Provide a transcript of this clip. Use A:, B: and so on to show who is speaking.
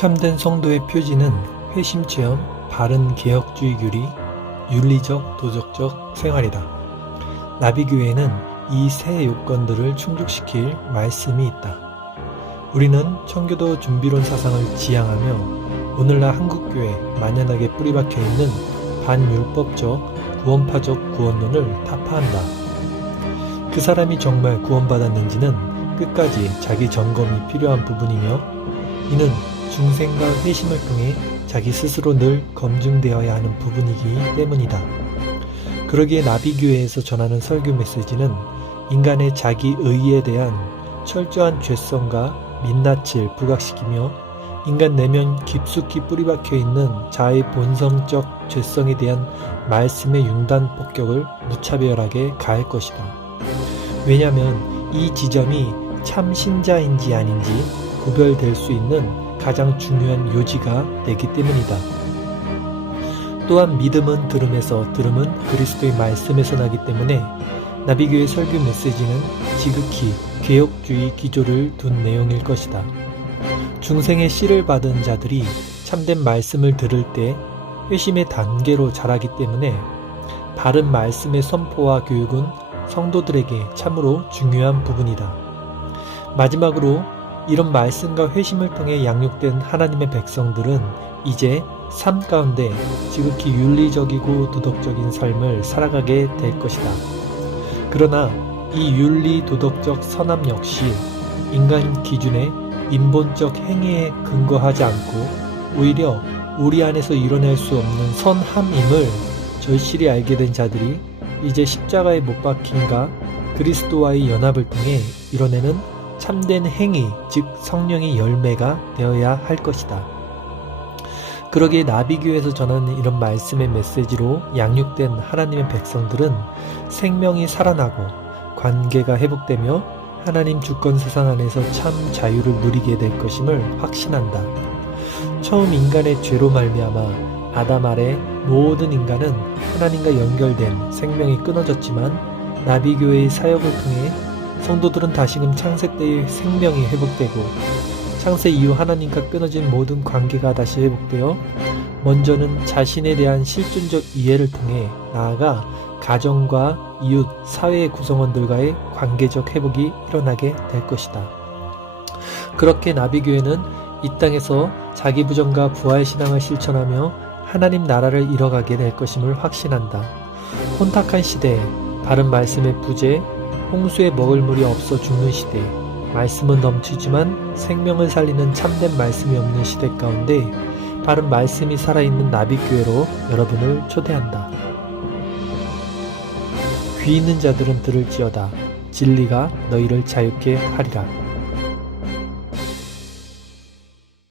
A: 참된 성도의 표지는 회심 체험, 바른 개혁주의 교리, 윤리적, 도덕적 생활이다. 나비교회는 이 세 요건들을 충족시킬 말씀이 있다. 우리는 청교도 준비론 사상을 지향하며 오늘날 한국교회 만연하게 뿌리박혀 있는 반율법적, 구원파적 구원론을 타파한다. 그 사람이 정말 구원받았는지는 끝까지 자기 점검이 필요한 부분이며 이는 중생과 회심을 통해 자기 스스로 늘 검증되어야 하는 부분이기 때문이다. 그러기에 나비교회에서 전하는 설교 메시지는 인간의 자기 의에 대한 철저한 죄성과 민낯을 부각시키며 인간 내면 깊숙이 뿌리박혀 있는 자의 본성적 죄성에 대한 말씀의 융단 폭격을 무차별하게 가할 것이다. 왜냐하면 이 지점이 참 신자인지 아닌지 구별될 수 있는 가장 중요한 요지가 되기 때문이다. 또한 믿음은 들음에서 들음은 그리스도의 말씀에서 나기 때문에 나비교의 설교 메시지는 지극히 개혁주의 기조를 둔 내용일 것이다. 중생의 씨를 받은 자들이 참된 말씀을 들을 때 회심의 단계로 자라기 때문에 바른 말씀의 선포와 교육은 성도들에게 참으로 중요한 부분이다. 마지막으로 이런 말씀과 회심을 통해 양육된 하나님의 백성들은 이제 삶 가운데 지극히 윤리적이고 도덕적인 삶을 살아가게 될 것이다. 그러나 이 윤리 도덕적 선함 역시 인간 기준의 인본적 행위에 근거하지 않고 오히려 우리 안에서 이뤄낼 수 없는 선함임을 절실히 알게 된 자들이 이제 십자가에 못 박힌가 그리스도와의 연합을 통해 이뤄내는 참된 행위, 즉 성령의 열매가 되어야 할 것이다. 그러기에 나비교에서 전하는 이런 말씀의 메시지로 양육된 하나님의 백성들은 생명이 살아나고 관계가 회복되며 하나님 주권 세상 안에서 참 자유를 누리게 될 것임을 확신한다. 처음 인간의 죄로 말미암아 아담 아래 모든 인간은 하나님과 연결된 생명이 끊어졌지만 나비교회의 사역을 통해 성도들은 다시금 창세 때의 생명이 회복되고 창세 이후 하나님과 끊어진 모든 관계가 다시 회복되어 먼저는 자신에 대한 실존적 이해를 통해 나아가 가정과 이웃, 사회의 구성원들과의 관계적 회복이 일어나게 될 것이다. 그렇게 나비교회는 이 땅에서 자기 부정과 부활 신앙을 실천하며 하나님 나라를 이뤄가게 될 것임을 확신한다. 혼탁한 시대에 바른 말씀의 부재, 홍수에 먹을 물이 없어 죽는 시대, 말씀은 넘치지만 생명을 살리는 참된 말씀이 없는 시대 가운데 바른 말씀이 살아있는 나비교회로 여러분을 초대한다. 귀 있는 자들은 들을지어다. 진리가 너희를 자유케 하리라.